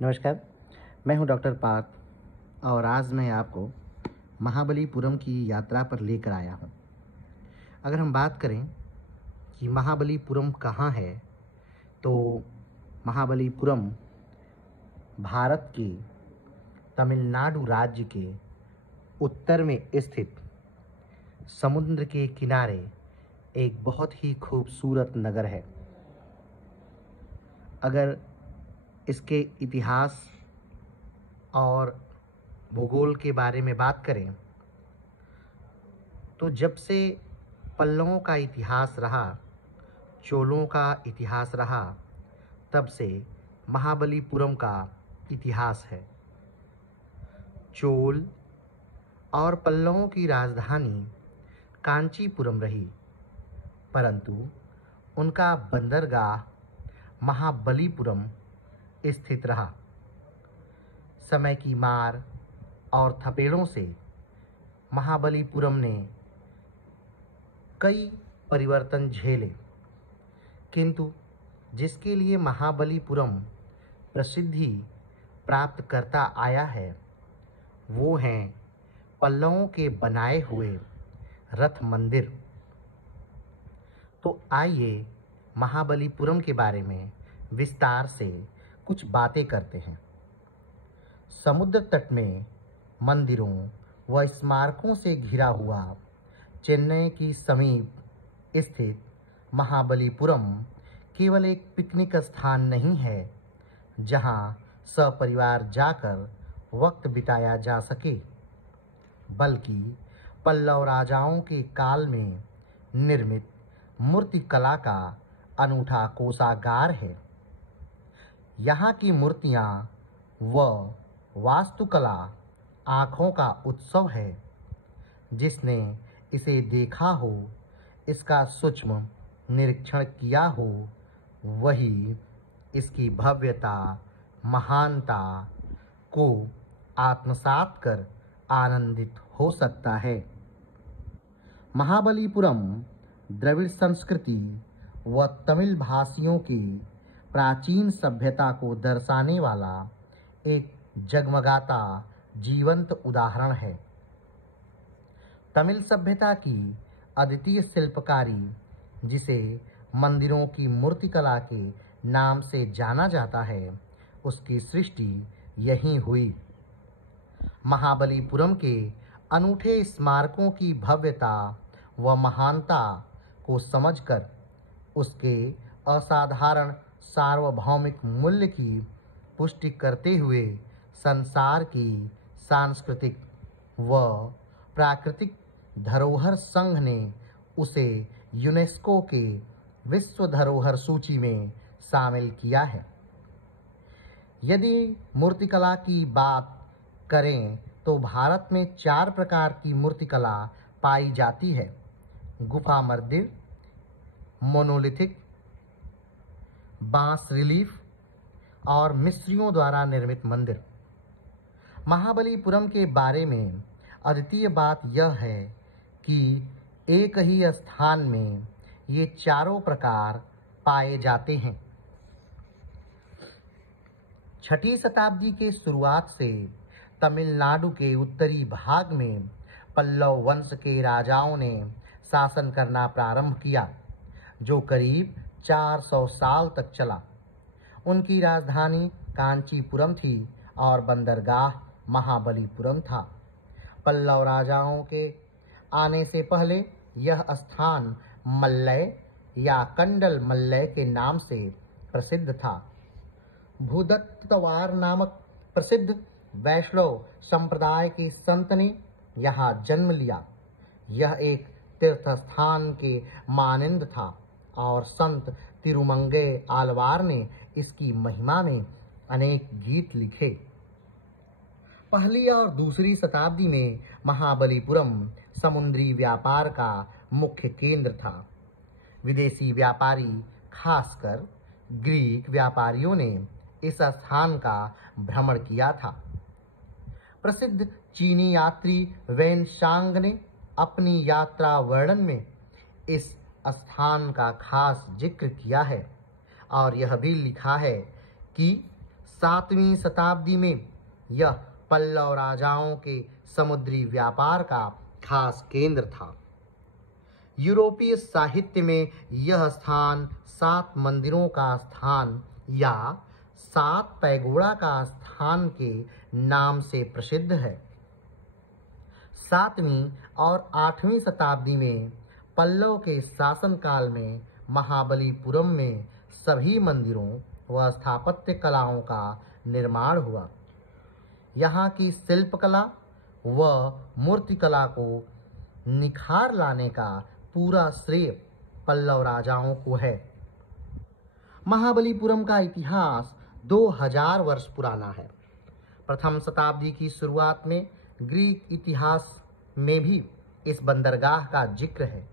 नमस्कार, मैं हूं डॉक्टर पार्थ और आज मैं आपको महाबलीपुरम की यात्रा पर लेकर आया हूं। अगर हम बात करें कि महाबलीपुरम कहाँ है, तो महाबलीपुरम भारत के तमिलनाडु राज्य के उत्तर में स्थित समुद्र के किनारे एक बहुत ही खूबसूरत नगर है। अगर इसके इतिहास और भूगोल के बारे में बात करें तो जब से पल्लवों का इतिहास रहा, चोलों का इतिहास रहा, तब से महाबलीपुरम का इतिहास है। चोल और पल्लवों की राजधानी कांचीपुरम रही, परंतु उनका बंदरगाह महाबलीपुरम स्थित रहा। समय की मार और थपेड़ों से महाबलीपुरम ने कई परिवर्तन झेले, किंतु जिसके लिए महाबलीपुरम प्रसिद्धि प्राप्त करता आया है वो हैं पल्लवों के बनाए हुए रथ मंदिर। तो आइए महाबलीपुरम के बारे में विस्तार से कुछ बातें करते हैं। समुद्र तट में मंदिरों व स्मारकों से घिरा हुआ चेन्नई की समीप स्थित महाबलीपुरम केवल एक पिकनिक स्थान नहीं है जहां सपरिवार जाकर वक्त बिताया जा सके, बल्कि पल्लव राजाओं के काल में निर्मित मूर्तिकला का अनूठा कोषागार है। यहाँ की मूर्तियाँ व वास्तुकला आँखों का उत्सव है। जिसने इसे देखा हो, इसका सूक्ष्म निरीक्षण किया हो, वही इसकी भव्यता, महानता को आत्मसात कर आनंदित हो सकता है। महाबलीपुरम द्रविड़ संस्कृति व तमिल भाषियों की प्राचीन सभ्यता को दर्शाने वाला एक जगमगाता जीवंत उदाहरण है। तमिल सभ्यता की अद्वितीय शिल्पकारी, जिसे मंदिरों की मूर्तिकला के नाम से जाना जाता है, उसकी सृष्टि यहीं हुई। महाबलीपुरम के अनूठे स्मारकों की भव्यता व महानता को समझकर उसके असाधारण सार्वभौमिक मूल्य की पुष्टि करते हुए संसार की सांस्कृतिक व प्राकृतिक धरोहर संघ ने उसे यूनेस्को के विश्व धरोहर सूची में शामिल किया है। यदि मूर्तिकला की बात करें तो भारत में 4 प्रकार की मूर्तिकला पाई जाती है: गुफा मंदिर, मोनोलिथिक, बांस रिलीफ और मिस्रियों द्वारा निर्मित मंदिर। महाबलीपुरम के बारे में अद्वितीय बात यह है कि एक ही स्थान में ये चारों प्रकार पाए जाते हैं। 6ठी शताब्दी के शुरुआत से तमिलनाडु के उत्तरी भाग में पल्लव वंश के राजाओं ने शासन करना प्रारंभ किया, जो करीब 400 साल तक चला। उनकी राजधानी कांचीपुरम थी और बंदरगाह महाबलीपुरम था। पल्लव राजाओं के आने से पहले यह स्थान मल्लय या कंडल मल्लय के नाम से प्रसिद्ध था। भूदत्तवार नामक प्रसिद्ध वैष्णव संप्रदाय के संत ने यहाँ जन्म लिया। यह एक तीर्थ स्थान के मानिंद था और संत तिरुमंगे आलवार ने इसकी महिमा में अनेक गीत लिखे। पहली और दूसरी शताब्दी में महाबलीपुरम समुद्री व्यापार का मुख्य केंद्र था। विदेशी व्यापारी, खासकर ग्रीक व्यापारियों ने इस स्थान का भ्रमण किया था। प्रसिद्ध चीनी यात्री वेन सांग ने अपनी यात्रा वर्णन में इस स्थान का खास जिक्र किया है और यह भी लिखा है कि 7वीं शताब्दी में यह पल्लव राजाओं के समुद्री व्यापार का खास केंद्र था। यूरोपीय साहित्य में यह स्थान 7 मंदिरों का स्थान या 7 पैगोड़ा का स्थान के नाम से प्रसिद्ध है। 7वीं और 8वीं शताब्दी में पल्लव के शासनकाल में महाबलीपुरम में सभी मंदिरों व स्थापत्य कलाओं का निर्माण हुआ। यहाँ की शिल्पकला व मूर्तिकला को निखार लाने का पूरा श्रेय पल्लव राजाओं को है। महाबलीपुरम का इतिहास 2000 वर्ष पुराना है। प्रथम शताब्दी की शुरुआत में ग्रीक इतिहास में भी इस बंदरगाह का जिक्र है।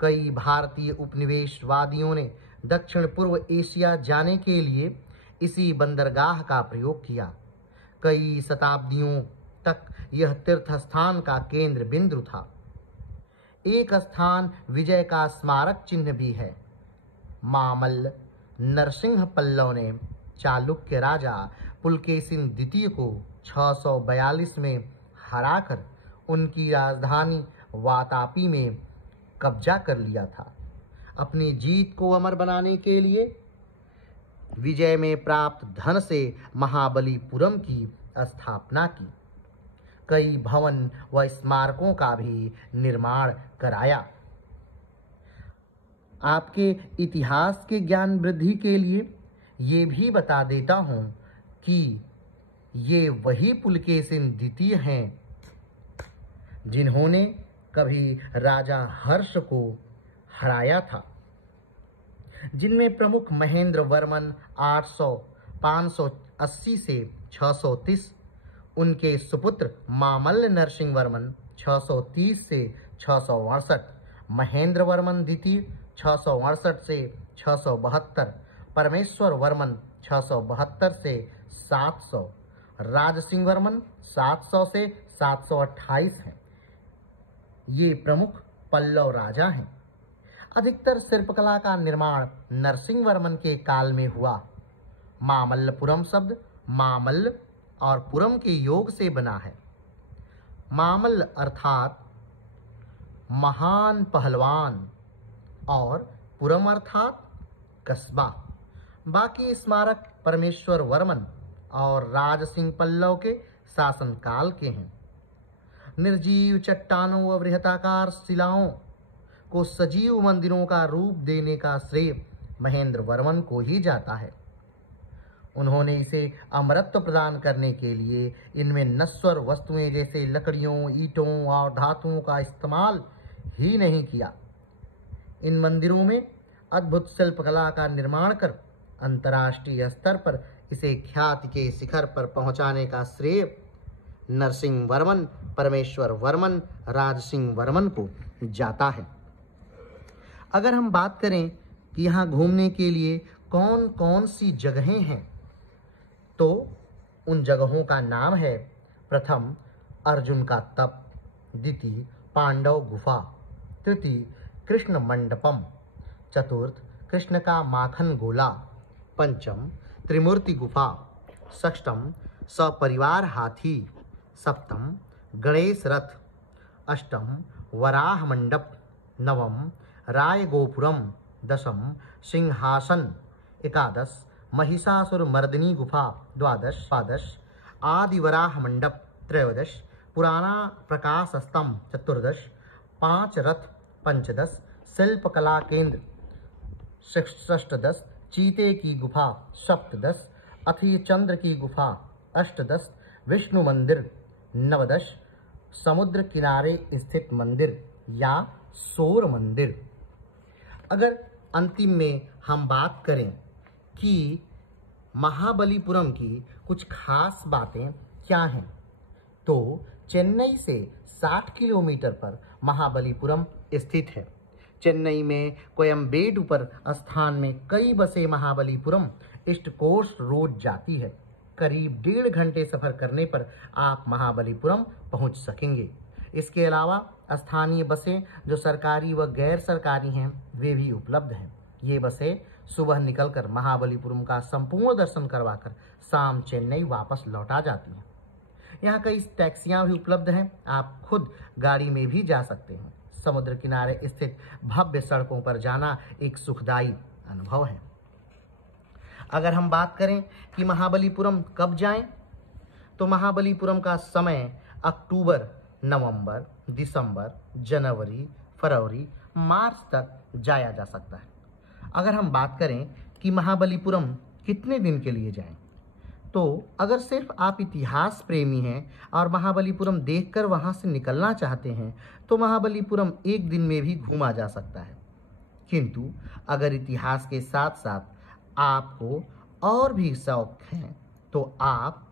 कई भारतीय उपनिवेशवादियों ने दक्षिण पूर्व एशिया जाने के लिए इसी बंदरगाह का प्रयोग किया। कई शताब्दियों तक यह तीर्थ स्थान का केंद्र बिंदु था। एक स्थान विजय का स्मारक चिन्ह भी है। मामल्ल नरसिंह पल्लव ने चालुक्य राजा पुलकेशिन द्वितीय को 642 में हराकर उनकी राजधानी वातापी में कब्जा कर लिया था। अपनी जीत को अमर बनाने के लिए विजय में प्राप्त धन से महाबलीपुरम की स्थापना की। कई भवन व स्मारकों का भी निर्माण कराया। आपके इतिहास के ज्ञान वृद्धि के लिए ये भी बता देता हूँ कि ये वही पुलकेशिन द्वितीय हैं जिन्होंने कभी राजा हर्ष को हराया था, जिनमें प्रमुख महेंद्र वर्मन 580 से 630, उनके सुपुत्र मामल्ल नरसिंह वर्मन 630 से 668, महेंद्र वर्मन द्वितीय 668 से 672, परमेश्वर वर्मन 672 से 700, राजसिंह वर्मन 700 से 728 हैं। ये प्रमुख पल्लव राजा हैं। अधिकतर शिल्पकला का निर्माण नरसिंह वर्मन के काल में हुआ। मामल्लपुरम शब्द मामल्ल और पुरम के योग से बना है। मामल्ल अर्थात महान पहलवान और पुरम अर्थात कस्बा। बाकी स्मारक परमेश्वर वर्मन और राजसिंह पल्लव के शासनकाल के हैं। निर्जीव चट्टानों व बृहदाकार शिलाओं को सजीव मंदिरों का रूप देने का श्रेय महेंद्र वर्मन को ही जाता है। उन्होंने इसे अमरत्व प्रदान करने के लिए इनमें नश्वर वस्तुएं जैसे लकड़ियों, ईंटों और धातुओं का इस्तेमाल ही नहीं किया। इन मंदिरों में अद्भुत शिल्पकला का निर्माण कर अंतर्राष्ट्रीय स्तर पर इसे ख्याति के शिखर पर पहुंचाने का श्रेय नरसिंह वर्मन, परमेश्वर वर्मन, राजसिंह वर्मन को जाता है। अगर हम बात करें कि यहाँ घूमने के लिए कौन कौन सी जगहें हैं, तो उन जगहों का नाम है: प्रथम अर्जुन का तप, द्वितीय पांडव गुफा, तृतीय कृष्ण मंडपम, चतुर्थ कृष्ण का माखन गोला, पंचम त्रिमूर्ति गुफा, षष्ठम सपरिवार हाथी, सप्तम गणेश रथ, अष्टम वराह मंडप, नवम राय गोपुरम, दशम सिंहासन, एकादश महिषासुर मर्दिनी गुफा, द्वादश आदि वराह मंडप, त्रयोदश पुराना प्रकाश स्तंभ, चतुर्दश 5 रथ, पंचदश शिल्पकला केंद्र, षष्ठदश चीते की गुफा, सप्तदश अथी चंद्र की गुफा, अष्टदश विष्णु मंदिर, नवदश समुद्र किनारे स्थित मंदिर या सौर मंदिर। अगर अंतिम में हम बात करें कि महाबलीपुरम की कुछ खास बातें क्या हैं, तो चेन्नई से 60 किलोमीटर पर महाबलीपुरम स्थित है। चेन्नई में कोयम्बेडु पर स्थान में कई बसें महाबलीपुरम ईस्ट कोस्ट रोड जाती है। करीब 1.5 घंटे सफर करने पर आप महाबलीपुरम पहुंच सकेंगे। इसके अलावा स्थानीय बसें जो सरकारी व गैर सरकारी हैं वे भी उपलब्ध हैं। ये बसें सुबह निकलकर महाबलीपुरम का संपूर्ण दर्शन करवाकर शाम चेन्नई वापस लौटा जाती हैं। यहाँ कई टैक्सियाँ भी उपलब्ध हैं, आप खुद गाड़ी में भी जा सकते हैं। समुद्र किनारे स्थित भव्य सड़कों पर जाना एक सुखदायी अनुभव है। अगर हम बात करें कि महाबलीपुरम कब जाएं, तो महाबलीपुरम का समय अक्टूबर, नवंबर, दिसंबर, जनवरी, फरवरी, मार्च तक जाया जा सकता है। अगर हम बात करें कि महाबलीपुरम कितने दिन के लिए जाएं, तो अगर सिर्फ आप इतिहास प्रेमी हैं और महाबलीपुरम देखकर वहां से निकलना चाहते हैं, तो महाबलीपुरम एक दिन में भी घूमा जा सकता है। किंतु अगर इतिहास के साथ साथ आपको और भी शौक हैं, तो आप